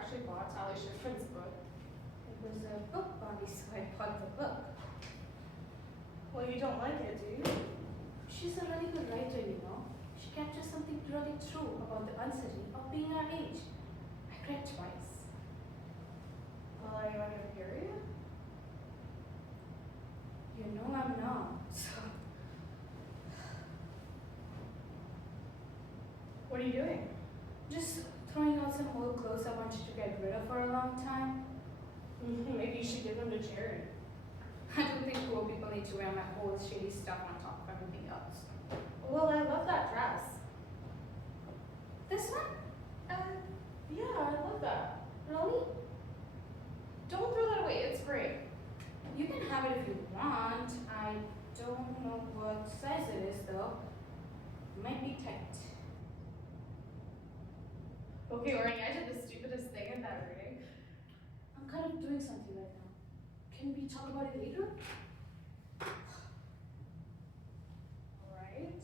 actually bought Sally Schifrin's book. It was a book, Bobby, so I bought the book. Well, you don't like it, do you? She's a really good writer, you know. She captures something really true about the uncertainty of being our age. I cried twice. Well, are you on your period? You know I'm not, so... What are you doing? Just throwing out some old clothes I wanted to get rid of for a long time. Maybe you should give them to charity. I don't think poor people need to wear my old shady stuff on top of everything else. Well, I love that dress. This one? Yeah, I love that. Really? Don't throw that away, it's great. You can have it if you want. I don't know what size it is though. It might be tight. Okay, Orny, I did the stupidest thing in that reading. I'm kind of doing something right now. Can we talk about it later? Alright.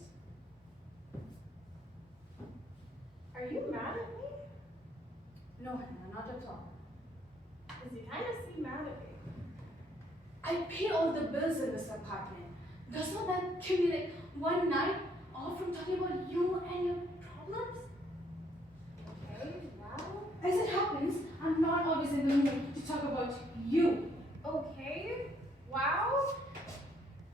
Are you mad at me? No, Hannah, not at all. Because you kind of seem mad at me. I pay all the bills in this apartment. Does not that give me like one night off from talking about you and your problems? Okay, wow. As it happens, I'm not always in the mood to talk about you. Okay, wow.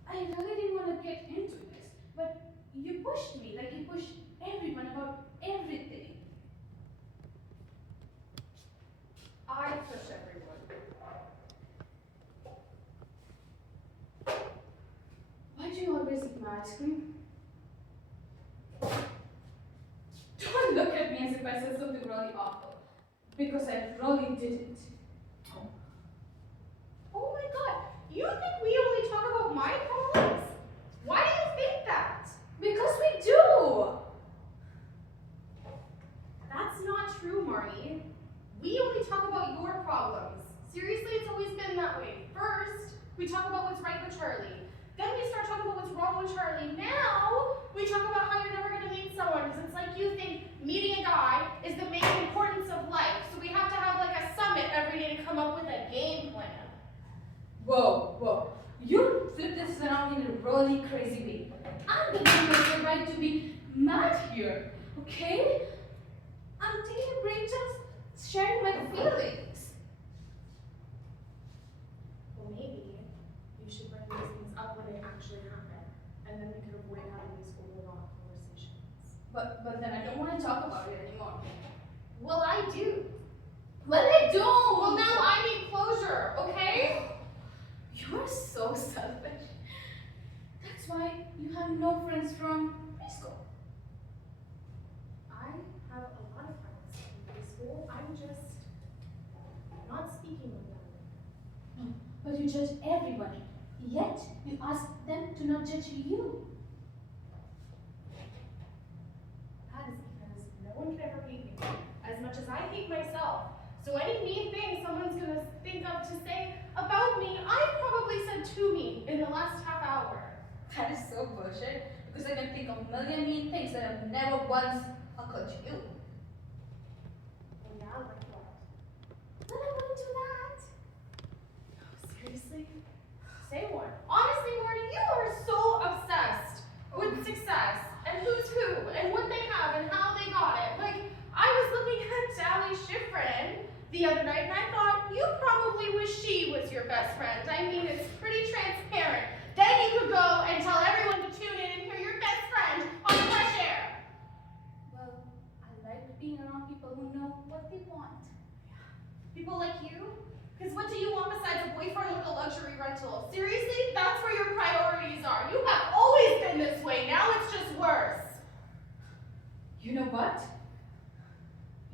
I really didn't want to get into this, but you pushed me like you pushed everyone about everything. I push everyone. Why do you always eat my ice cream? Don't look at me as if I said something really awful, because I really didn't. Oh my god, you think we only talk about my problems? Why do you think that? Because we do! That's not true, Marnie. We only talk about your problems. Seriously, it's always been that way. First, we talk about what's right with Charlie. Then we start talking about what's wrong with Charlie. Now, we talk about how you're never going to meet someone because it's like you think meeting a guy is the main importance of life. So we have to have like a summit every day to come up with a game plan. Whoa. You flip this around in a really crazy way. I'm the one who has the right to be mad here, okay? I'm taking a break just sharing my feelings. Well, maybe you should bring these things up when they actually happen, and then we can avoid having these overwrought conversations. But then I don't want to talk about it anymore. Well, I do. Well, I don't! Well, now I need closure, okay? You're so selfish. That's why you have no friends from preschool. I have a lot of friends in preschool. I'm just not speaking with them. But you judge everyone, yet you ask them to not judge you. That is because no one can ever hate me as much as I hate myself. So any mean thing someone's gonna think of to say about me, I've probably said to me in the last half hour. That is so bullshit, because I can think of a million mean things that have never once occurred to you. And now like what? Then I wouldn't do that. Oh, seriously? Say one. Honestly, Morty, you are so obsessed with success and who's who and what they have and how they got it. Like, I was looking at Sally Schifrin the other night and I thought you probably wish she was your best friend. I mean, it's pretty transparent. Then you could go and tell everyone to tune in and hear your best friend on Fresh Air. Well, I like being around people who know what they want. People like you? Because what do you want besides a boyfriend with a luxury rental? Seriously? That's where your priorities are. You have always been this way. Now it's just worse. You know what?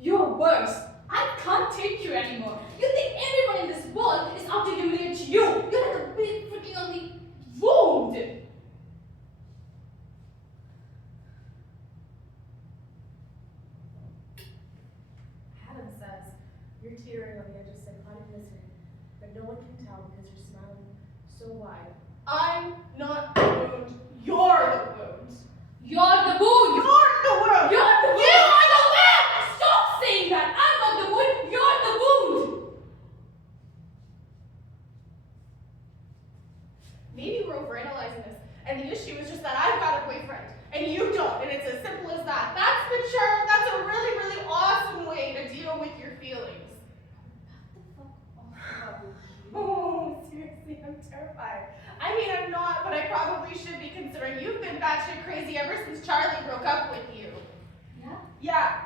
You're worse. I can't take you anymore. You think everyone in this world is out to humiliate you. You're like a big freaking ugly wound. Adam says you're teetering on the edge of psychotic misery, but no one can tell because you're smiling so wide. I'm not the wound. You're the wound. You're the wound. You're the wound. You're the wound. You are the wound. Stop saying that. I'm not the wound. You're the maybe we're overanalyzing this, and the issue is just that I've got a boyfriend, and you don't, and it's as simple as that. That's mature, that's a really, really awesome way to deal with your feelings. What the fuck off about you? Oh, seriously, I'm terrified. I mean, I'm not, but I probably should be considering you've been batshit crazy ever since Charlie broke up with you. Yeah? Yeah.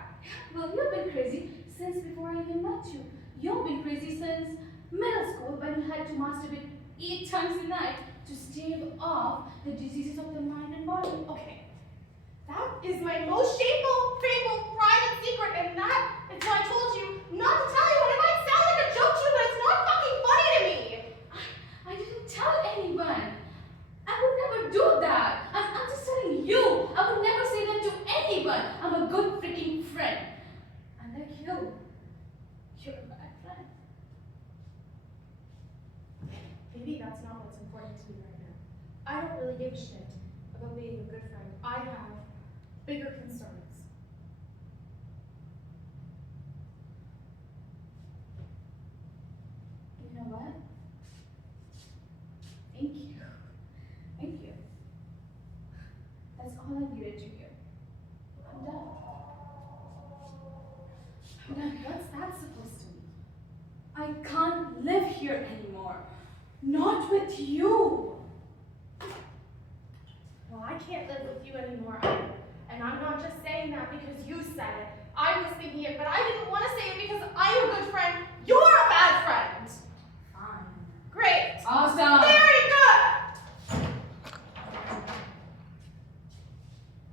Well, you've been crazy since before I even met you. You've been crazy since middle school when you had to masturbate 8 times a night to stave off the diseases of the mind and body. Okay. That is my most shameful, private secret, and that is why I told you not to tell anyone. It might sound like a joke to you, but it's not fucking funny to me. I didn't tell anyone. I would never do that. I'm just telling you. I would never say that to anyone. I'm a good freaking friend. Unlike you. You're a bad friend. Maybe that's not what's important to me right now. I don't really give a shit about being a good friend. I have bigger concerns. You know what? Thank you. Thank you. That's all I needed to hear. I'm done. I'm done. What's that supposed to mean? I can't live here anymore. Not with you.